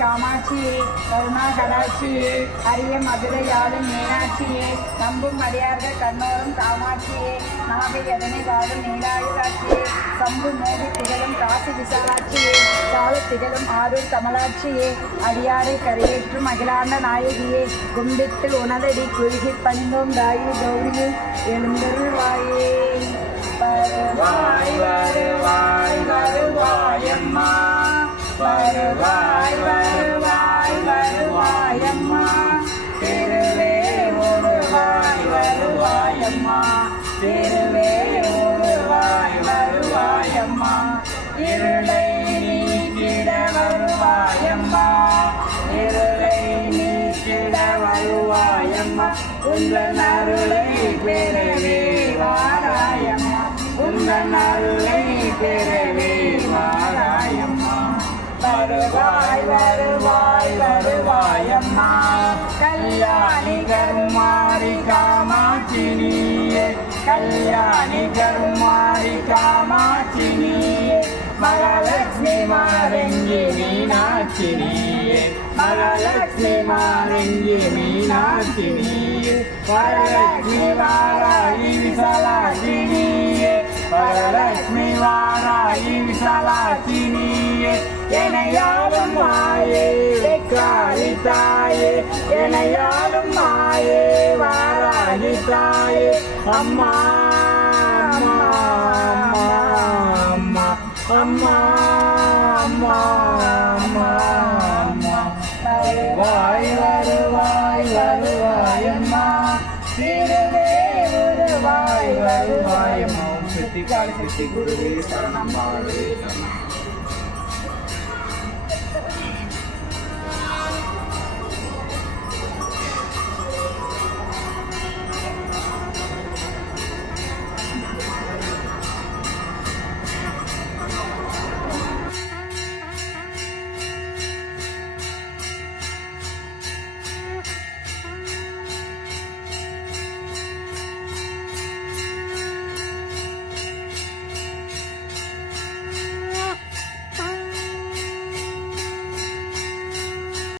காமாட்சியே கருணா கடாட்சியே அரிய மதுரையாளும் மீனாட்சியே நம்பும் அடியார்கள் கண்ணோரும் காமாட்சியே நாகை எதனை வாழும் நீலாயுராட்சியே சம்பு மோதி திகழும் காசி விசாலாட்சியே சால திகழும் ஆரூர் கமலாட்சியே அடியாரை கரையேற்றும் அகிலாண்ட நாயகியே கும்பிட்டு உணதடி குறுகி பணிந்தோம் தாயி கௌரியே எழுந்தருள்வாயே. வருவாய் வருவாயம்மா திருவே வருவாய் வருவாயம்மா இருளை நீக்கிட வருவாயம்மா இருளை நீக்கிட வருவாயம்மா உங்கள் அருளை பெறவே வாராயம்மா உங்கள் அருளை பெறவே வருவாய் வருவாய் அம்மா கல்யாணி கருமாரி காமாட்சினி. கல்யாணி கருமாரி காமாட்சினியே மகாலட்சுமி மாரங்கி மீனாட்சினியே மகாலட்சுமி மாரங்கி மீனாட்சினியே வரலட்சுமி வாராயி விசாலாட்சினியே வரலட்சுமி வாராயி விசாலாட்சினியே எனையாலும் மாயே வெக்காரி தாயே எனையாலும் மாயே தாயே அம்மா அம்மா அம்மா அம்மா அம்மா அம்மா அம்மா. வருவாய் வருவாய் வருவாய் அம்மா. திருவே வருவாய் வருவாய் அம்மா. சித்தி காலி சித்தி குருவே சரணம் மாவே சரணம்.